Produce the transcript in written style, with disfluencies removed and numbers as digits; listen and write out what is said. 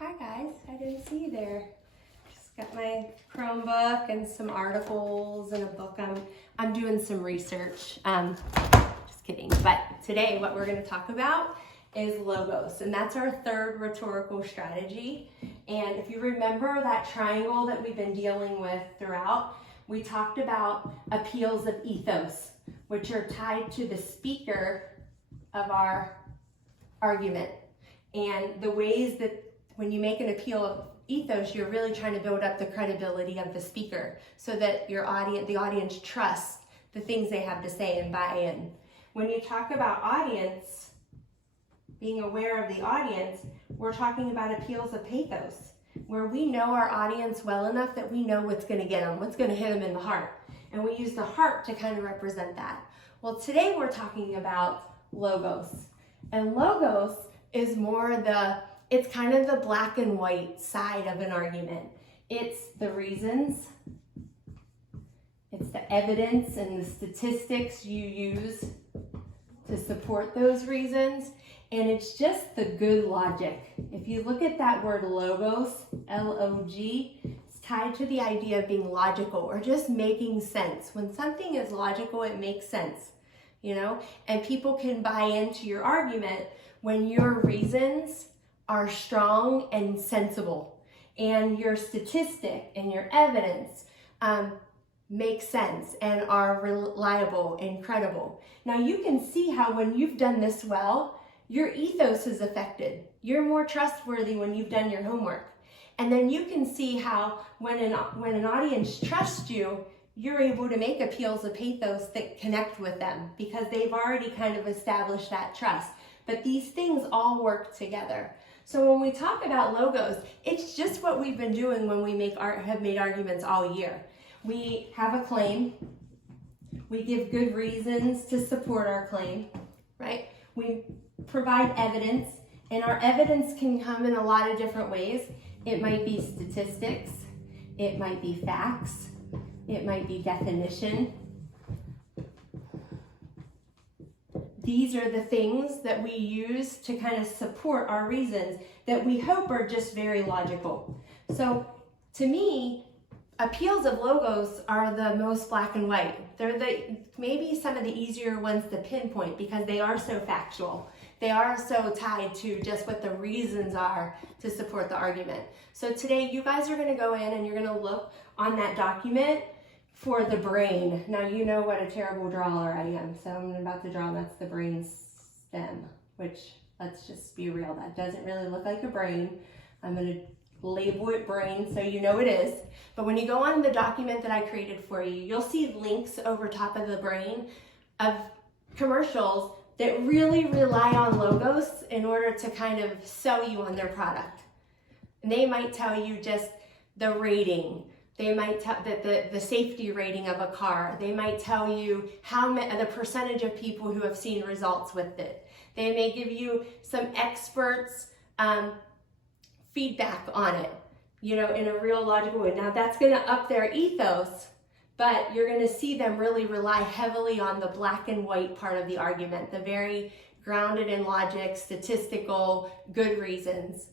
hi guys, I didn't see you there. Just got my Chromebook and some articles and a book. I'm doing some research. Just kidding. But today what we're going to talk about is logos, and that's our third rhetorical strategy. And if you remember that triangle that we've been dealing with throughout, we talked about appeals of ethos, which are tied to the speaker of our argument. And the ways that when you make an appeal of ethos, you're really trying to build up the credibility of the speaker so that the audience trusts the things they have to say and buy in. When you talk about audience, being aware of the audience, we're talking about appeals of pathos, where we know our audience well enough that we know what's going to get them, what's going to hit them in the heart. And we use the heart to kind of represent that. Well, today we're talking about logos. And logos is more it's kind of the black and white side of an argument. It's the reasons, it's the evidence and the statistics you use to support those reasons, and it's just the good logic. If you look at that word logos, L-O-G, it's tied to the idea of being logical or just making sense. When something is logical, it makes sense, you know? And people can buy into your argument when your reasons are strong and sensible, and your statistic and your evidence make sense and are reliable and credible. Now you can see how when you've done this well, your ethos is affected. You're more trustworthy when you've done your homework. And then you can see how when an audience trusts you, you're able to make appeals of pathos that connect with them because they've already kind of established that trust. But these things all work together. So when we talk about logos, it's just what we've been doing when we have made arguments all year. We have a claim. We give good reasons to support our claim, right? We provide evidence, and our evidence can come in a lot of different ways. It might be statistics. It might be facts. It might be definition. These are the things that we use to kind of support our reasons that we hope are just very logical. So to me, appeals of logos are the most black and white. They're maybe some of the easier ones to pinpoint because they are so factual. They are so tied to just what the reasons are to support the argument. So today you guys are going to go in and you're going to look on that document for the brain. Now you know what a terrible drawer I am, so I'm about to draw, that's the brain stem, which, let's just be real, that doesn't really look like a brain. I'm going to label it brain so you know it is. But when you go on the document that I created for you, you'll see links over top of the brain of commercials that really rely on logos in order to kind of sell you on their product. And they might tell you just the rating. They might tell the safety rating of a car. They might tell you the percentage of people who have seen results with it. They may give you some experts feedback on it, you know, in a real logical way. Now that's going to up their ethos, but you're going to see them really rely heavily on the black and white part of the argument, the very grounded in logic, statistical, good reasons.